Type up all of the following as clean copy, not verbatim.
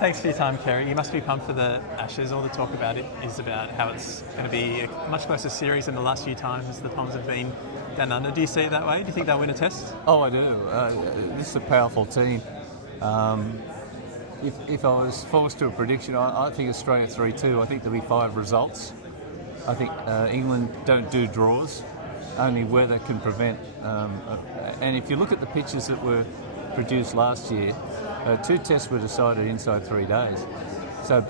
Thanks for your time, Kerry. You must be pumped for the Ashes. All the talk about it is about how it's going to be a much closer series than the last few times the Poms have been down under. Do you see it that way? Do you think they'll win a test? Oh, I do. This is a powerful team. If I was forced to a prediction, I think Australia 3-2. I think there'll be 5 results. I think England don't do draws. Only weather can prevent. And if you look at the pitches that were produced last year, 2 tests were decided inside 3 days. So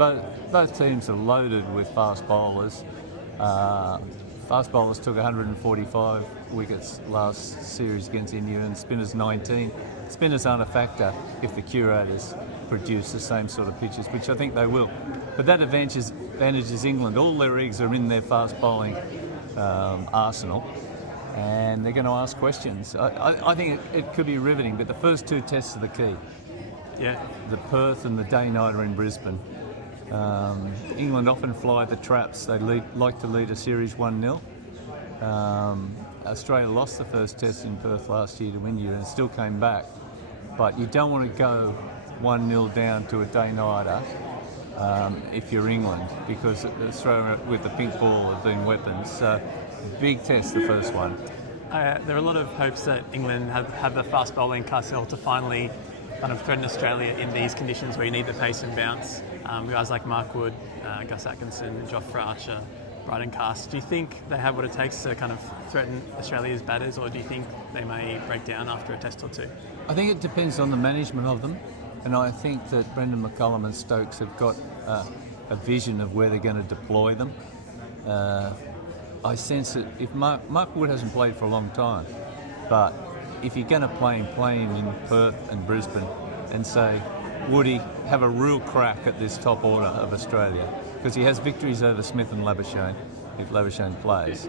both teams are loaded with fast bowlers. Fast bowlers took 145 wickets last series against India, and spinners 19. Spinners aren't a factor if the curators produce the same sort of pitches, which I think they will. But that advantages England. All their eggs are in their fast bowling arsenal, and they're going to ask questions. I think it could be riveting, but the first 2 tests are the key. Yeah. The Perth and the day-nighter in Brisbane. England often fly the traps. They like to lead a series 1-0. Australia lost the first test in Perth last year to India and still came back. But you don't want to go 1-0 down to a day-nighter if you're England, because Australia with the pink ball have been weapons. So big test, the first one. There are a lot of hopes that England have the fast bowling Carcel to finally kind of threaten Australia in these conditions where you need the pace and bounce. Guys like Mark Wood, Gus Atkinson, Jofra Archer, Bryden Cast. Do you think they have what it takes to kind of threaten Australia's batters, or do you think they may break down after a test or 2? I think it depends on the management of them, and I think that Brendan McCullum and Stokes have got a vision of where they're going to deploy them. I sense that if Mark Wood hasn't played for a long time, but if you're going to play him in Perth and Brisbane and say, Woody, have a real crack at this top order of Australia, because he has victories over Smith and Labuschagne if Labuschagne plays.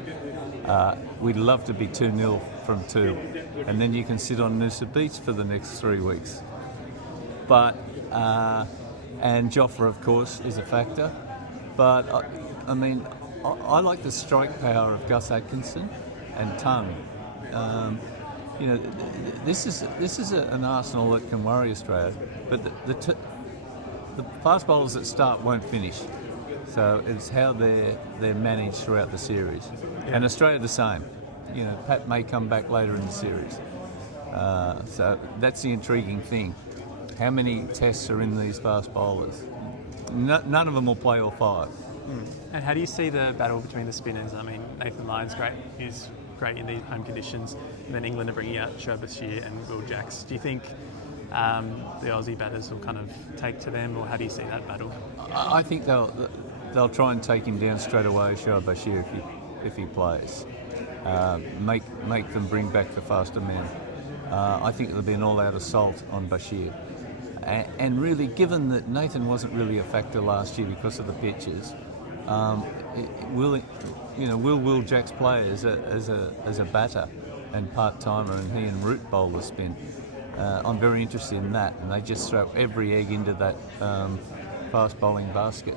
We'd love to be 2-0 from 2, and then you can sit on Noosa Beach for the next 3 weeks. But and Jofra, of course, is a factor. But I like the strike power of Gus Atkinson and Tongue. This is an arsenal that can worry Australia, but the fast bowlers that start won't finish. So it's how they're managed throughout the series. Yeah. And Australia the same. Pat may come back later in the series. So that's the intriguing thing. How many tests are in these fast bowlers? None of them will play all 5. And how do you see the battle between the spinners? I mean, Nathan Lyon's great. He's great in these home conditions. And then England are bringing out Shoaib Bashir and Will Jacks. Do you think the Aussie batters will kind of take to them, or how do you see that battle? I think they'll try and take him down straight away, Shoaib Bashir, if he plays. Make them bring back the faster men. I think there'll be an all-out assault on Bashir. And really, given that Nathan wasn't really a factor last year because of the pitches, will Jacks play as a batter and part-timer, and he and Root bowl the spin? I'm very interested in that, and they just throw every egg into that fast bowling basket.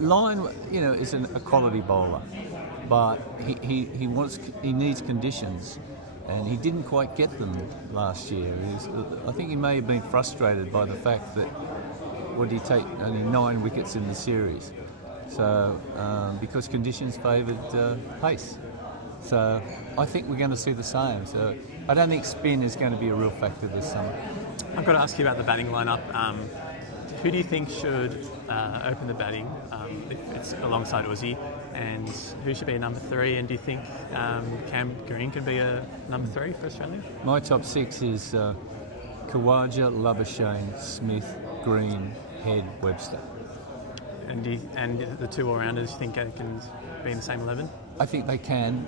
Lyon, is a quality bowler, but he needs conditions, and he didn't quite get them last year. I think he may have been frustrated by the fact that would he take only 9 wickets in the series, so because conditions favoured pace. So I think we're going to see the same. So I don't think spin is going to be a real factor this summer. I've got to ask you about the batting lineup. Who do you think should open the batting if it's alongside Aussie, and who should be a number 3? And do you think Cam Green could be a number 3 for Australia? My top 6 is Khawaja, Labuschagne, Smith, Green, Head, Webster. And the 2 all-rounders, you think they can be in the same 11? I think they can.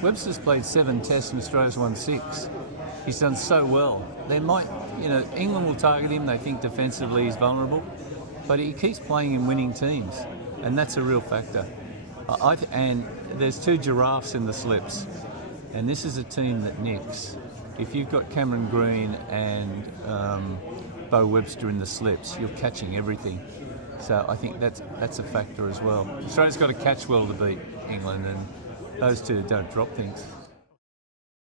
Webster's played 7 tests and Australia's won 6. He's done so well. They might, England will target him. They think defensively he's vulnerable, but he keeps playing in winning teams, and that's a real factor. And there's 2 giraffes in the slips, and this is a team that nicks. If you've got Cameron Green and Bo Webster in the slips, you're catching everything. So I think that's a factor as well. Australia's got to catch well to beat England, and those 2 don't drop things.